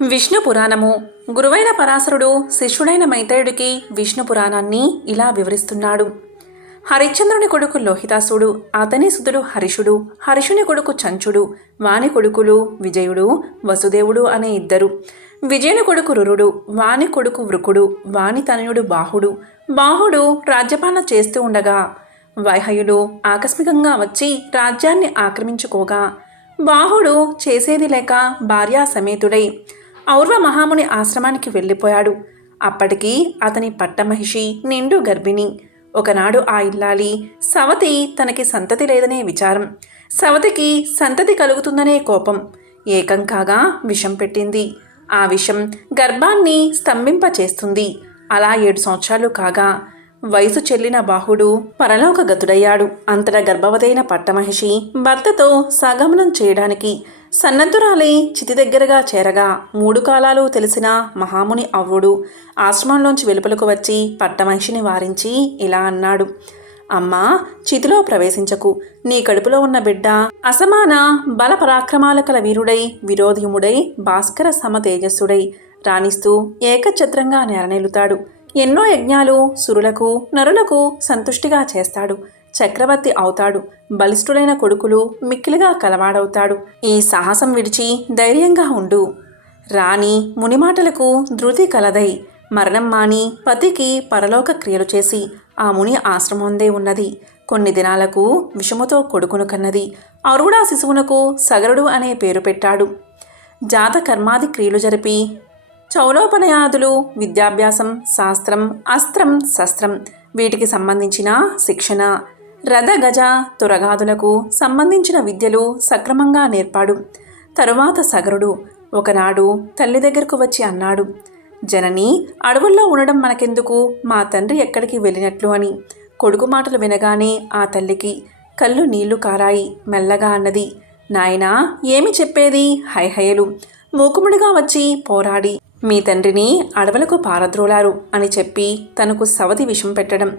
విష్ణు పురాణము. గురువైన పరాశరుడు శిష్యుడైన మైత్రేయుడికి విష్ణు పురాణాన్ని ఇలా వివరిస్తున్నాడు. హరిశ్చంద్రుని కొడుకు లోహితాసుడు, అతని సుతుడు హరిషుడు, హరిషుని కొడుకు చంచుడు, వాని కొడుకులు విజయుడు, వసుదేవుడు అనే ఇద్దరు. విజయుని కొడుకు రురుడు, వాని కొడుకు వృకుడు, వాని తనయుడు బాహుడు. బాహుడు రాజ్యపాలన చేస్తూ ఉండగా వైహయులు ఆకస్మికంగా వచ్చి రాజ్యాన్ని ఆక్రమించుకోగా బాహుడు చేసేది లేక భార్యా సమేతుడై ఔర్వ మహాముని ఆశ్రమానికి వెళ్ళిపోయాడు. అప్పటికి అతని పట్టమహిషి నిండు గర్భిణి. ఒకనాడు ఆ ఇల్లాలి సవతి తనకి సంతతి లేదనే విచారం, సవతికి సంతతి కలుగుతుందనే కోపం ఏకం కాగా విషం పెట్టింది. ఆ విషం గర్భాన్ని స్తంభింపచేస్తుంది. అలా 7 సంవత్సరాలు కాగా వయసు చెల్లిన బాహుడు పరలోక గతుడయ్యాడు. అంతటా గర్భవతైన పట్టమహిషి భర్తతో సగమనం చేయడానికి సన్నద్ధురాలై చితి దగ్గరగా చేరగా 3 కాలాలు తెలిసిన మహాముని ఔర్వుడు ఆశ్రమంలోంచి వెలుపలకు వచ్చి పట్టమహిషిని వారించి ఇలా అన్నాడు: అమ్మా, చితిలో ప్రవేశించకు. నీ కడుపులో ఉన్న బిడ్డ అసమాన బల పరాక్రమాల కల వీరుడై విరోధిముడై భాస్కర సమ తేజస్సుడై రాణిస్తూ ఏకఛత్రంగా నేరనేలుతాడు. ఎన్నో యజ్ఞాలు సురులకు నరులకు సంతుష్టిగా చేస్తాడు. చక్రవర్తి అవుతాడు. బలిష్ఠుడైన కొడుకులు మిక్కిలిగా కలవాడవుతాడు. ఈ సాహసం విడిచి ధైర్యంగా ఉండు. రాణి మునిమాటలకు ధృతి కలదై మరణం మాని పతికి పరలోక క్రియలు చేసి ఆ ముని ఆశ్రమందే ఉన్నది. కొన్ని దినాలకు విషముతో కొడుకును కన్నది. అరుడా శిశువునకు సగరుడు అనే పేరు పెట్టాడు. జాత కర్మాది క్రియలు జరిపి చౌలోపనయాదులు, విద్యాభ్యాసం, శాస్త్రం, అస్త్రం, శస్త్రం వీటికి సంబంధించిన శిక్షణ, రథ గజ తురగాదులకు సంబంధించిన విద్యలు సక్రమంగా నేర్పాడు. తరువాత సగరుడు ఒకనాడు తల్లి దగ్గరకు వచ్చి అన్నాడు: జనని, అడవుల్లో ఉండడం మనకెందుకు? మా తండ్రి ఎక్కడికి వెళ్ళినట్లు అని. కొడుకు మాటలు వినగానే ఆ తల్లికి కళ్ళు నీళ్లు కారాయి. మెల్లగా అన్నది: నాయనా, ఏమి చెప్పేది? హైహయలు మూకుముడిగా వచ్చి పోరాడి మీ తండ్రిని అడవులకు పారద్రోలారు అని చెప్పి తనకు సవతి విషం పెట్టడం,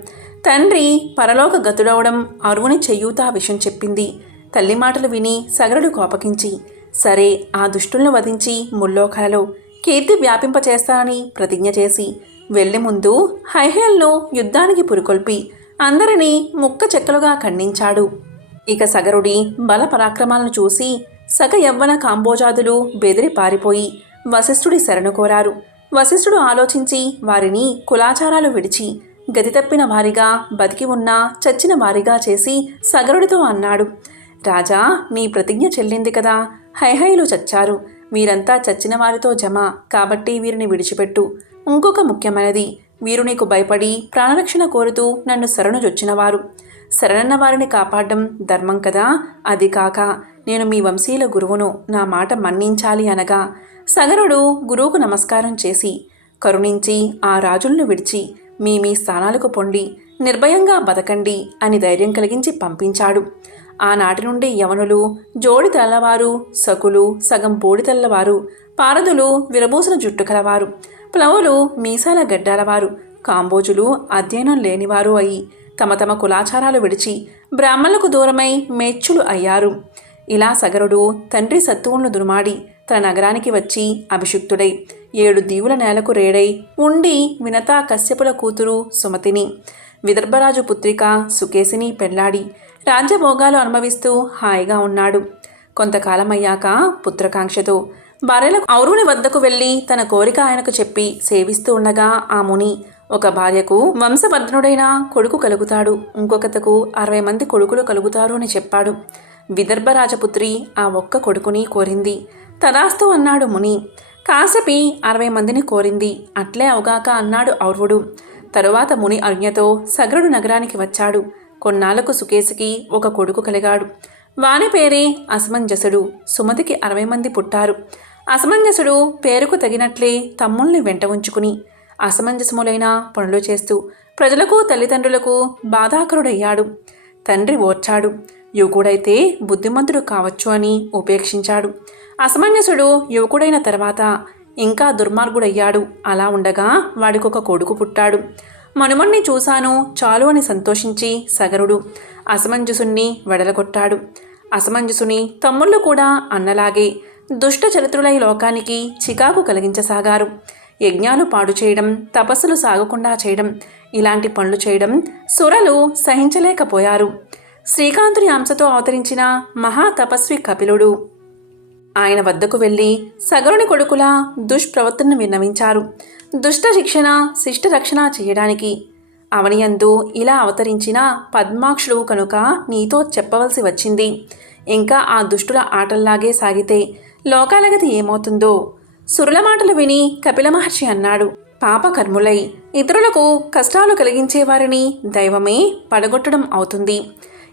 తండ్రి పరలోక గతుడవడం, అరువుని చెయ్యూతా విషం చెప్పింది. తల్లి మాటలు విని సగరుడు కోపగించి, సరే, ఆ దుష్టులను వధించి ముల్లోకాలలో కీర్తి వ్యాపింపచేస్తానని ప్రతిజ్ఞ చేసి వెళ్లే ముందు హైహయల్ను యుద్ధానికి పురికొల్పి అందరినీ ముక్క చెక్కలుగా ఖండించాడు. ఇక సగరుడి బల పరాక్రమాలను చూసి సగ యవ్వన కాంబోజాదులు బెదిరి పారిపోయి వశిష్ఠుడి శరణు కోరారు. వశిష్ఠుడు ఆలోచించి వారిని కులాచారాలు విడిచి గతి తప్పిన వారిగా, బతికి ఉన్నా చచ్చిన వారిగా చేసి సగరుడితో అన్నాడు: రాజా, నీ ప్రతిజ్ఞ చెల్లింది కదా. హైహయులు చచ్చారు. వీరంతా చచ్చిన వారితో జమ కాబట్టి వీరిని విడిచిపెట్టు. ఇంకొక ముఖ్యమైనది, వీరు నీకు భయపడి ప్రాణరక్షణ కోరుతూ నన్ను శరణుజొచ్చినవారు. శరణన్న వారిని కాపాడడం ధర్మం కదా. అది కాక నేను మీ వంశీయుల గురువును, నా మాట మన్నించాలి అనగా సగరుడు గురువుకు నమస్కారం చేసి కరుణించి ఆ రాజులను విడిచి మీ మీ స్థానాలకు పొండి నిర్భయంగా బతకండి అని ధైర్యం కలిగించి పంపించాడు. ఆనాటి నుండి యవనులు జోడి తెల్లవారు, సకులు సగం బోడి తెల్లవారు, పారదులు విరబూసిన జుట్టు కలవారు, ప్లవులు మీసాల గడ్డాలవారు, కాంబోజులు అధ్యయనం లేనివారు అయి తమ తమ కులాచారాలు విడిచి బ్రాహ్మణులకు దూరమై మేచ్చులు అయ్యారు. ఇలా సగరుడు తండ్రి సత్తువులను దుర్మాడి తన నగరానికి వచ్చి అభిషిక్తుడై 7 దీవుల నేలకు రేడై ఉండి వినతా కశ్యపుల కూతురు సుమతిని, విదర్భరాజు పుత్రిక సుకేసిని పెళ్లాడి రాజ్యభోగాలు అనుభవిస్తూ హాయిగా ఉన్నాడు. కొంతకాలమయ్యాక పుత్రకాంక్షతో భార్యలకు ఔరుని వద్దకు వెళ్ళి తన కోరిక ఆయనకు చెప్పి సేవిస్తూ ఉండగా ఆ ముని ఒక భార్యకు వంశవర్ధనుడైన కొడుకు కలుగుతాడు, ఇంకొకతకు 60 మంది కొడుకులు కలుగుతారు అని చెప్పాడు. విదర్భ రాజపుత్రి ఆ ఒక్క కొడుకుని కోరింది. తదాస్తు అన్నాడు ముని. కాశపి 60 మందిని కోరింది. అట్లే అవగాక అన్నాడు ఔర్వుడు. తరువాత ముని ఆజ్ఞతో సగరుడు నగరానికి వచ్చాడు. కొన్నాళ్లకు సుకేసికి ఒక కొడుకు కలిగాడు. వాని పేరే అసమంజసుడు. సుమతికి 60 మంది పుట్టారు. అసమంజసుడు పేరుకు తగినట్లే తమ్ముల్ని వెంట ఉంచుకుని అసమంజసములైన పనులు చేస్తూ ప్రజలకు తల్లిదండ్రులకు బాధాకరుడయ్యాడు. తండ్రి ఓర్చాడు. యువకుడైతే బుద్ధిమంతుడు కావచ్చు అని ఉపేక్షించాడు. అసమంజసుడు యువకుడైన తర్వాత ఇంకా దుర్మార్గుడయ్యాడు. అలా ఉండగా వాడికొక కొడుకు పుట్టాడు. మనుమణ్ణి చూశాను చాలు అని సంతోషించి సగరుడు అసమంజసుణ్ణి వెడలగొట్టాడు. అసమంజసుని తమ్ముళ్ళు కూడా అన్నలాగే దుష్ట చరిత్రులై లోకానికి చికాకు కలిగించసాగారు. యజ్ఞాలు పాడు చేయడం, తపస్సులు సాగకుండా చేయడం, ఇలాంటి పనులు చేయడం సురలు సహించలేకపోయారు. శ్రీకాంతుని అంశతో అవతరించిన మహాతపస్వి కపిలుడు ఆయన వద్దకు వెళ్ళి సగరుని కొడుకుల దుష్ప్రవర్తనను విన్నవించారు. దుష్ట శిక్షణ శిష్ట రక్షణ చేయడానికి అవనియందు ఇలా అవతరించిన పద్మాక్షుడు కనుక నీతో చెప్పవలసి వచ్చింది. ఇంకా ఆ దుష్టుల ఆటల్లాగే సాగితే లోకాలగతి ఏమవుతుందో. సురుల మాటలు విని కపిల మహర్షి అన్నాడు, పాపకర్ములై ఇతరులకు కష్టాలు కలిగించేవారిని దైవమే పడగొట్టడం అవుతుంది.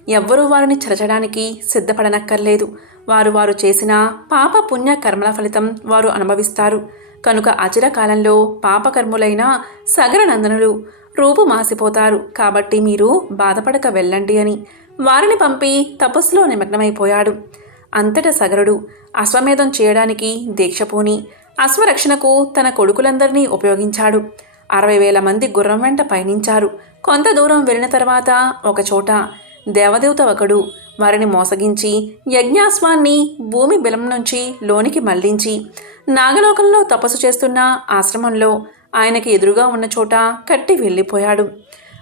ఎవ్వరూ వారిని చెరచడానికి సిద్ధపడనక్కర్లేదు. వారు చేసిన పాప పుణ్య కర్మల ఫలితం వారు అనుభవిస్తారు. కనుక అచిరకాలంలో పాపకర్ములైన సగర నందనులు రూపు మాసిపోతారు. కాబట్టి మీరు బాధపడక వెళ్ళండి అని వారిని పంపి తపస్సులో నిమగ్నమైపోయాడు. అంతటా సగరుడు అశ్వమేధం చేయడానికి దీక్షపూని అశ్వరక్షణకు తన కొడుకులందరినీ ఉపయోగించాడు. 60,000 మంది గుర్రం వెంట పయనించారు. కొంత దూరం వెళ్ళిన తర్వాత ఒకచోట దేవదేవత ఒకడు వారిని మోసగించి యజ్ఞాశ్వాన్ని భూమి బిలం నుంచి లోనికి మళ్లించి నాగలోకంలో తపస్సు చేస్తున్న ఆశ్రమంలో ఆయనకి ఎదురుగా ఉన్న చోట కట్టి వెళ్ళిపోయాడు.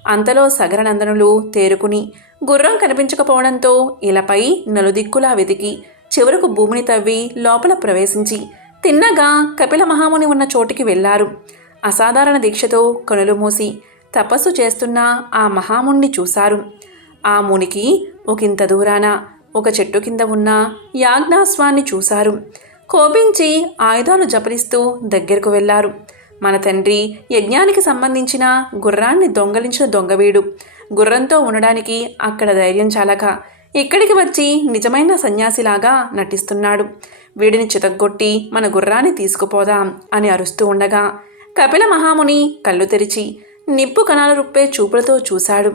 అంతలో సగరనందనులు తేరుకుని గుర్రం కనిపించకపోవడంతో ఇలపై నలుదిక్కులా వెతికి చివరకు భూమిని తవ్వి లోపల ప్రవేశించి తిన్నగా కపిల మహాముని ఉన్న చోటికి వెళ్లారు. అసాధారణ దీక్షతో కనులు మూసి తపస్సు చేస్తున్న ఆ మహాముని చూశారు. ఆ మునికి ఒకంత దూరాన ఒక చెట్టు కింద ఉన్న యాజ్ఞాశ్వాన్ని చూశారు. కోపించి ఆయుధాలు జపరిస్తూ దగ్గరకు వెళ్లారు. మన తండ్రి యజ్ఞానికి సంబంధించిన గుర్రాన్ని దొంగలించిన దొంగవీడు. గుర్రంతో ఉండడానికి అక్కడ ధైర్యం చాలక ఇక్కడికి వచ్చి నిజమైన సన్యాసిలాగా నటిస్తున్నాడు. వీడిని చితగ్గొట్టి మన గుర్రాన్ని తీసుకుపోదాం అని అరుస్తూ ఉండగా కపిల మహాముని కళ్ళు తెరిచి నిప్పు కణాలు రుప్పే చూపులతో చూశాడు.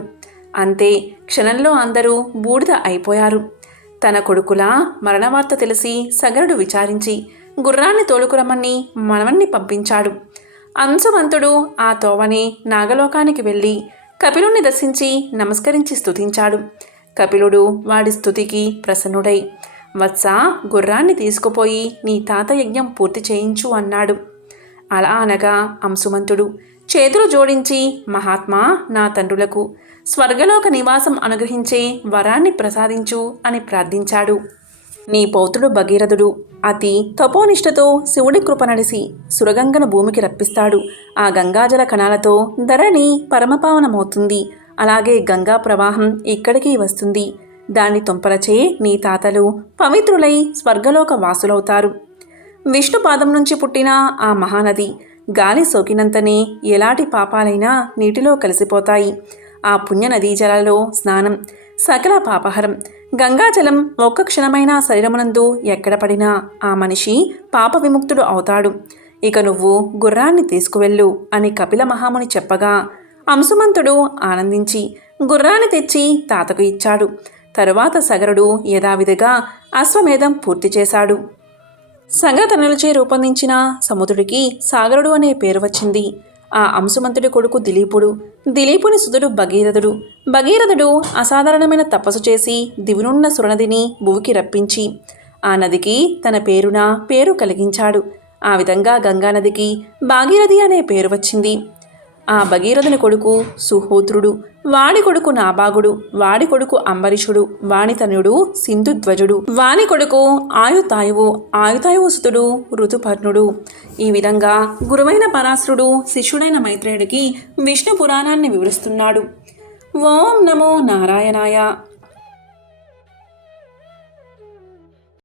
అంతే, క్షణంలో అందరూ బూడిద అయిపోయారు. తన కొడుకుల మరణవార్త తెలిసి సగరుడు విచారించి గుర్రాన్ని తోలుకురమ్మని మనవన్ని పంపించాడు. అంశుమంతుడు ఆ తోవనే నాగలోకానికి వెళ్ళి కపిలుణ్ణి దర్శించి నమస్కరించి స్తుతించాడు. కపిలుడు వాడి స్తుతికి ప్రసన్నుడై, వత్స, గుర్రాన్ని తీసుకుపోయి నీ తాత యజ్ఞం పూర్తి చేయించు అన్నాడు. అలా అనగా అంశుమంతుడు చేతులు జోడించి, మహాత్మా, నా తండ్రులకు స్వర్గలోక నివాసం అనుగ్రహించే వరాన్ని ప్రసాదించు అని ప్రార్థించాడు. నీ పౌత్రుడు భగీరథుడు అతి తపోనిష్టతో శివుడి కృప నడిసి సురగంగను భూమికి రప్పిస్తాడు. ఆ గంగాజల కణాలతో ధరణి పరమపావనమవుతుంది. అలాగే గంగా ప్రవాహం ఇక్కడికి వస్తుంది. దాన్ని తుంపలచే నీ తాతలు పవిత్రులై స్వర్గలోక వాసులవుతారు. విష్ణు పాదం నుంచి పుట్టిన ఆ మహానది గాలి సోకినంతనే ఎలాంటి పాపాలైనా నీటిలో కలిసిపోతాయి. ఆ పుణ్య నదీ జలాల్లో స్నానం సకల పాపహరం. గంగాజలం ఒక్క క్షణమైనా శరీరమునందు ఎక్కడ పడినా ఆ మనిషి పాప విముక్తుడు అవుతాడు. ఇక నువ్వు గుర్రాన్ని తీసుకువెళ్ళు అని కపిల మహాముని చెప్పగా అంశుమంతుడు ఆనందించి గుర్రాన్ని తెచ్చి తాతకు ఇచ్చాడు. తరువాత సగరుడు యథావిధిగా అశ్వమేధం పూర్తి చేశాడు. సగరతనులచే రూపొందించిన సముద్రుడికి సాగరుడు అనే పేరు వచ్చింది. ఆ అంశుమంతుడి కొడుకు దిలీపుడు, దిలీపుని సుతుడు భగీరథుడు. భగీరథుడు అసాధారణమైన తపస్సు చేసి దివినున్న సురనదిని భువికి రప్పించి ఆ నదికి తన పేరున పేరు కలిగించాడు. ఆ విధంగా గంగానదికి భాగీరథి అనే పేరు వచ్చింది. ఆ భగీరథుని కొడుకు సుహోత్రుడు, వాడి కొడుకు నాభాగుడు, వాడి కొడుకు అంబరీషుడు, వాని తనుడు సింధుధ్వజుడు, వాని కొడుకు ఆయుతాయువు, ఆయుతాయువు సుతుడు ఋతుపర్ణుడు. ఈ విధంగా గురువైన పరాశరుడు శిష్యుడైన మైత్రేయుడికి విష్ణు పురాణాన్ని వివరిస్తున్నాడు. ఓం నమో నారాయణాయ.